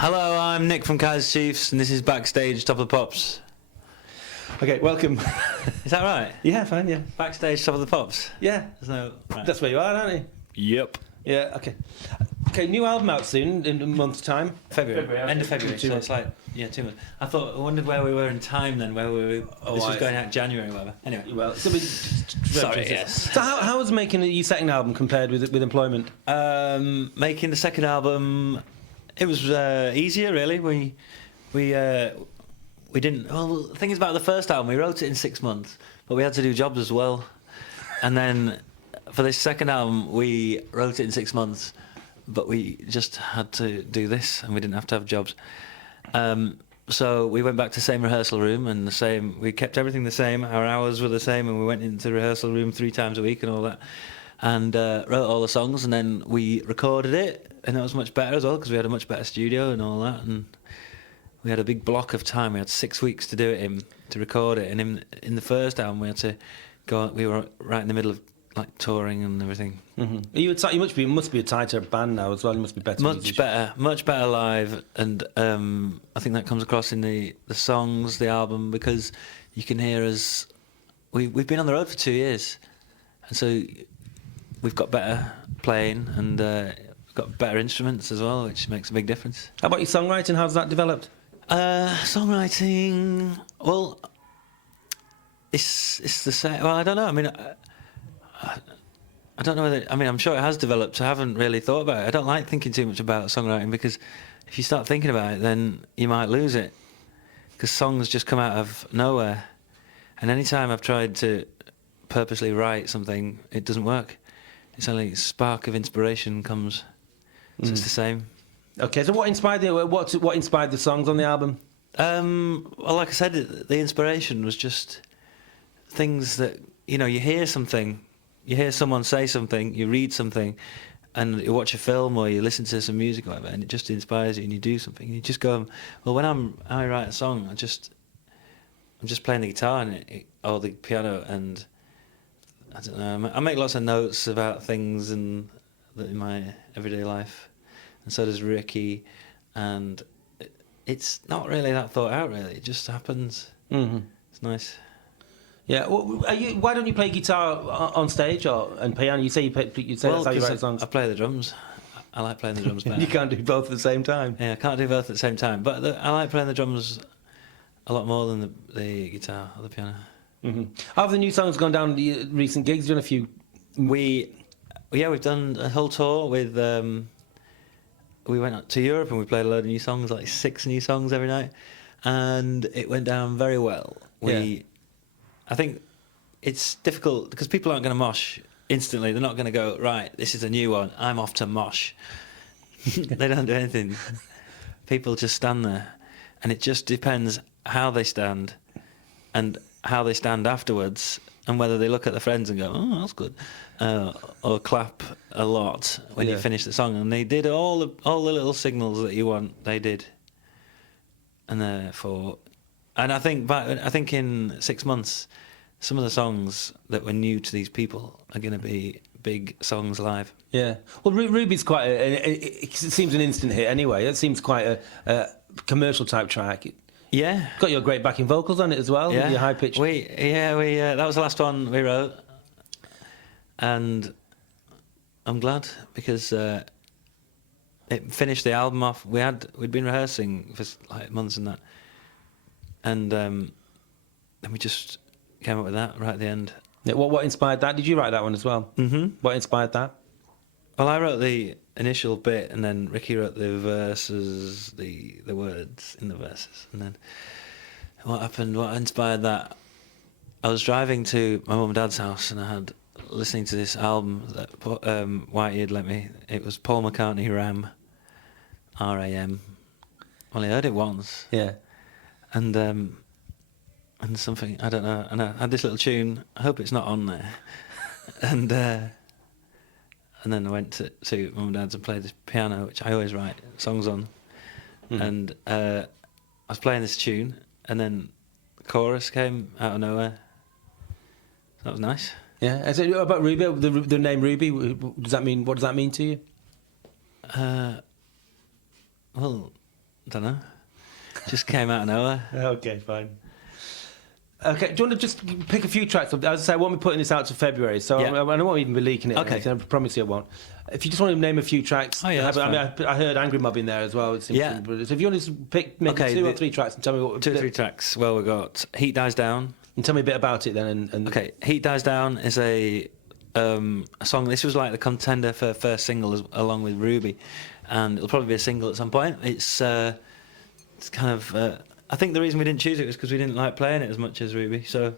Hello, I'm Nick from Kaiser Chiefs, and this is Backstage Top of the Pops. Okay, welcome. Is that right? Yeah, fine, yeah. Backstage Top of the Pops? Yeah. There's no... Right. That's where you are, aren't you? Yep. Yeah, okay. Okay, new album out soon, in a month's time. February. End of February, so months. it's like, 2 months. I wondered where we were in time then, where we were... this was going out January or whatever. Anyway. Well, it's a bit... Sorry, yes. So how was making your second album compared with employment? Making the second album, it was easier, really. We didn't... Well, the thing is about the first album, we wrote it in 6 months, but we had to do jobs as well. And then for this second album, we wrote it in 6 months, but we just had to do this, and we didn't have to have jobs. So we went back to the same rehearsal room, and we kept everything the same. Our hours were the same, and we went into the rehearsal room 3 times a week and all that, and wrote all the songs, and then we recorded it, and it was much better as well, because we had a much better studio and all that, and we had a big block of time. We had 6 weeks to do it in, to record it, and in the first album we had to go. We were right in the middle of like touring and everything. Mm-hmm. You must be a tighter band now as well. You must be better. Much better live, and I think that comes across in the songs, the album, because you can hear us. We've been on the road for 2 years, and so we've got better playing, and we've got better instruments as well, which makes a big difference. How about your songwriting? How's that developed? Songwriting, well, it's the same. Well, I don't know. I mean, I don't know whether... I mean, I'm sure it has developed. I haven't really thought about it. I don't like thinking too much about songwriting, because if you start thinking about it, then you might lose it, because songs just come out of nowhere. And any time I've tried to purposely write something, it doesn't work. It's only a spark of inspiration comes. So it's the same. Okay, so what inspired the songs on the album? Well, like I said, the inspiration was just things that, you hear something, you hear someone say something, you read something, and you watch a film or you listen to some music or whatever, and it just inspires you, and you do something. You just go, well, when I write a song, I'm just playing the guitar or the piano, and I don't know. I make lots of notes about things in my everyday life, and so does Ricky, and it's not really that thought out. Really, it just happens. Mm-hmm. It's nice. Yeah. Why don't you play guitar on stage and piano? You say that's how you write songs. I play the drums. I like playing the drums better. You can't do both at the same time. Yeah, I can't do both at the same time. But I like playing the drums a lot more than the guitar or the piano. Mm-hmm. How have the new songs gone down the recent gigs? Done a few. We've done a whole tour with. We went out to Europe and we played a load of new songs, like 6 new songs every night, and it went down very well. I think it's difficult because people aren't going to mosh instantly. They're not going to go, right, this is a new one, I'm off to mosh. They don't do anything. People just stand there, and it just depends how they stand and how they stand afterwards, and whether they look at their friends and go, oh, that's good, or clap a lot when you finish the song. And they did all the little signals that you want, they did. And therefore... And I think in 6 months, some of the songs that were new to these people are going to be big songs live. Yeah. Well, Ruby's quite it seems an instant hit anyway. It seems quite a commercial type track. Yeah. Got your great backing vocals on it as well. Yeah. Your high pitched. That was the last one we wrote, and I'm glad because it finished the album off. We'd been rehearsing for like months and that. And then we just came up with that right at the end. Yeah, what inspired that? Did you write that one as well? Mm-hmm. What inspired that? Well, I wrote the initial bit, and then Ricky wrote the verses, the words in the verses. And then what happened, what inspired that? I was driving to my mum and dad's house, and I had listening to this album that Whitey had lent me. It was Paul McCartney Ram, R-A-M. Well, I heard it once. Yeah. And something, I don't know, and I had this little tune, I hope it's not on there, and then I went to Mum and Dad's and played this piano, which I always write songs on, and I was playing this tune, and then the chorus came out of nowhere. That was nice. Yeah. And so about Ruby, the name Ruby, what does that mean to you? Well, don't know. Just came out of nowhere. Okay, fine. Okay, do you want to just pick a few tracks? As I say, I won't be putting this out to February, so Yeah. I won't even be leaking it. Okay. I promise you I won't. If you just want to name a few tracks, Oh, yeah, I heard Angry Mob in there as well. It seems Yeah. so if you want to pick maybe Okay, 2 or 3 tracks and tell me what 2 or 3 tracks. Well, we got Heat Dies Down. and tell me a bit about it then. And Okay, Heat Dies Down is a song. This was like the contender for first single along with Ruby, and it'll probably be a single at some point. It's kind of. I think the reason we didn't choose it was because we didn't like playing it as much as Ruby. So,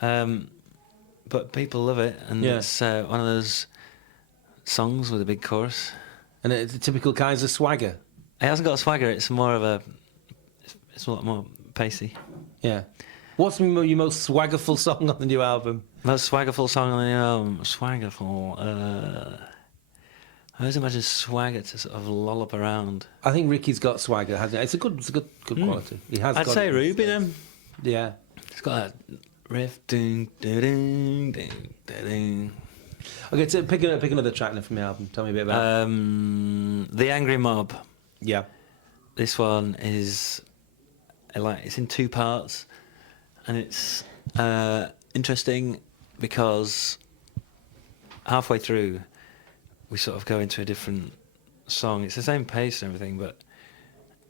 but people love it, and it's one of those songs with a big chorus. And it's a typical Kaiser swagger. It hasn't got a swagger. It's more of a. It's a lot more pacey. Yeah. What's your most swaggerful song on the new album? Most swaggerful song on the album. Swaggerful. I always imagine swagger to sort of lollop around. I think Ricky's got swagger, hasn't it? It's a good quality. He has. I'd got say it. Ruby then. Yeah. It's got that riff. Ding, ding, ding, ding, ding. Okay, so pick another track then from the album. Tell me a bit about it. The Angry Mob. Yeah. This one is it's in 2 parts, and it's interesting because halfway through we sort of go into a different song. It's the same pace and everything,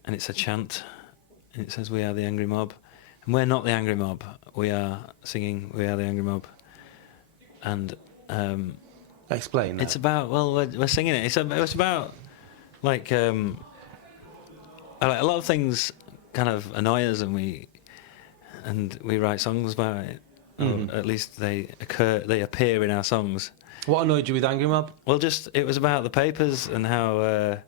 and it's a chant, and it says "We are the Angry Mob," and we're not the Angry Mob. We are singing "We are the Angry Mob," and explain that. it's about we're singing it. It's about like a lot of things kind of annoy us, and we write songs about it. Or at least they appear in our songs. What annoyed you with Angry Mob? Well, it was about the papers and how,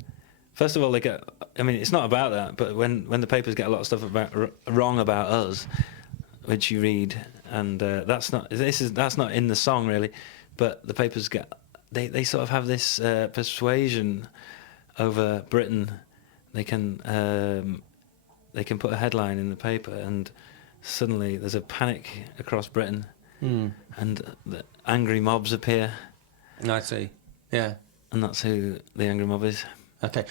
first of all, it's not about that, but when the papers get a lot of stuff wrong about us, which you read, and that's not in the song really, but the papers they sort of have this persuasion over Britain. They can put a headline in the paper, and suddenly there's a panic across Britain, and the angry mobs appear. I see. Yeah. And that's who the Angry Mob is. Okay.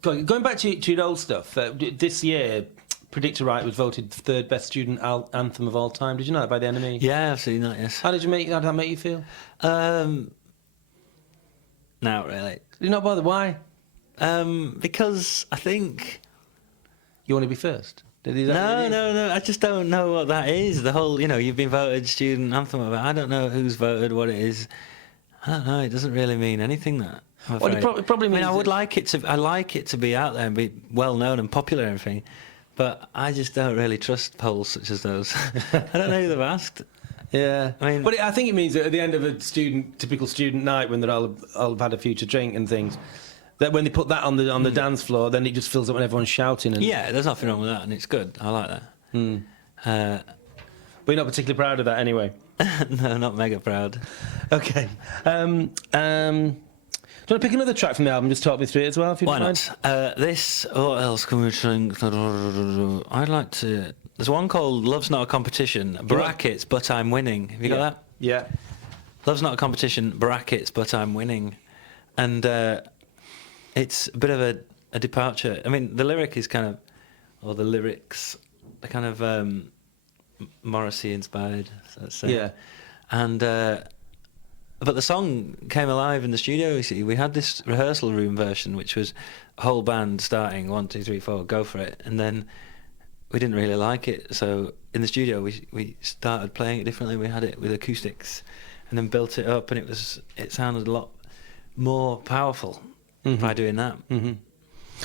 Going back to your old stuff, this year, Predictor Right was voted 3rd best student anthem of all time. Did you know that by the NME? Yeah, I've seen that, yes. How did that make you feel? Not really. You're not bothered? Why? Because I think... You want to be first? No. I just don't know what that is. The whole, you've been voted student anthem. I don't know who's voted, what it is. I don't know. It doesn't really mean anything. That. Well, it probably means. I like it to be out there and be well known and popular and everything, but I just don't really trust polls such as those. I don't know who they've asked. Yeah, but I think it means that at the end of a typical student night, when they're all have had a few to drink and things, that when they put that on the dance floor, then it just fills up when everyone's shouting. And yeah, there's nothing wrong with that, and it's good. I like that. But you're not particularly proud of that anyway. No, not mega proud. Okay. Do you want to pick another track from the album? Just talk me through it as well, if you don't mind. Why not? What else can we sing? I'd like to... There's one called Love's Not a Competition, brackets, but I'm winning. Have you got that? Yeah. Love's Not a Competition, brackets, but I'm winning. And it's a bit of a departure. I mean, the lyric is kind of... Or the lyrics are kind of... Morrissey inspired, let's say. Yeah. And but the song came alive in the studio. You see, we had this rehearsal room version, which was a whole band starting 1, 2, 3, 4, go for it, and then we didn't really like it. So in the studio, we started playing it differently. We had it with acoustics, and then built it up, and it sounded a lot more powerful by doing that. Mm-hmm.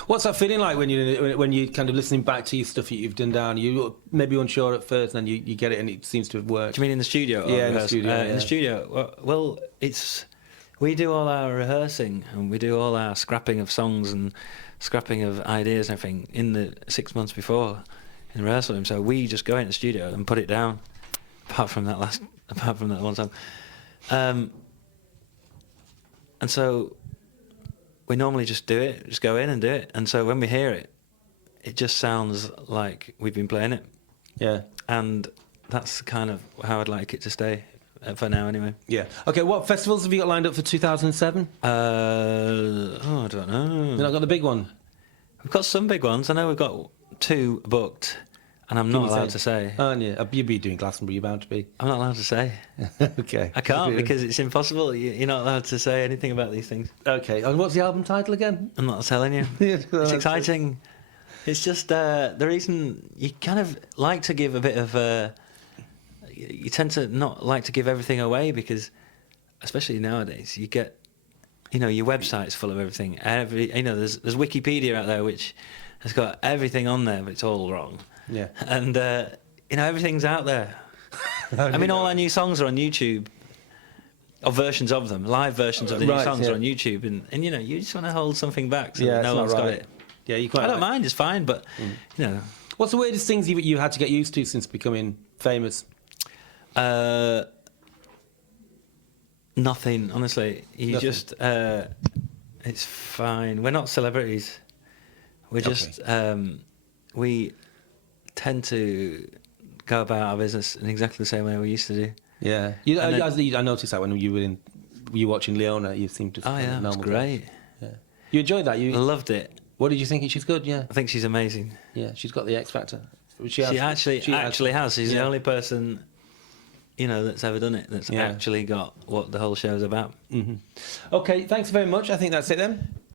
What's that feeling like when you're kind of listening back to your stuff that you've done down? You maybe unsure at first, and then you get it, and it seems to have worked. Do you mean in the studio? Yeah, in the studio. In the studio. Well, we do all our rehearsing, and we do all our scrapping of songs and scrapping of ideas and everything in the 6 months before in the rehearsal room. So we just go into the studio and put it down. Apart from that one song, and so. We normally just do it, just go in and do it. And so when we hear it, it just sounds like we've been playing it. Yeah. And that's kind of how I'd like it to stay, for now anyway. Yeah. Okay, what festivals have you got lined up for 2007? I don't know. You've not got the big one? We've got some big ones. I know we've got 2 booked, and I'm not allowed to say. Aren't you? You'll be doing Glastonbury, you're bound to be. I'm not allowed to say. Okay. I can't because it's impossible. You're not allowed to say anything about these things. Okay, and what's the album title again? I'm not telling you. Yeah, It's exciting. It's just the reason you kind of like to give a bit of... you tend to not like to give everything away because, especially nowadays, you get... your website's full of everything. There's Wikipedia out there which has got everything on there, but it's all wrong. Yeah. And, everything's out there. I mean, all our new songs are on YouTube, or versions of them, live versions of the new songs are on YouTube, and you just want to hold something back so that no one's got it. Yeah, you quite. I don't mind; it's fine, but What's the weirdest things you had to get used to since becoming famous? Nothing, honestly. Nothing. Just it's fine. We're not celebrities. We're just we tend to go about our business in exactly the same way we used to do. Yeah, I noticed that when you were watching Leona, you seemed to. Oh yeah, it was great. Yeah, you enjoyed that. You loved it. What did you think? She's good. Yeah, I think she's amazing. Yeah, she's got the X factor. She actually has. She's the only person, that's ever done it. That's actually got what the whole show's about. Mm-hmm. Okay, thanks very much. I think that's it then.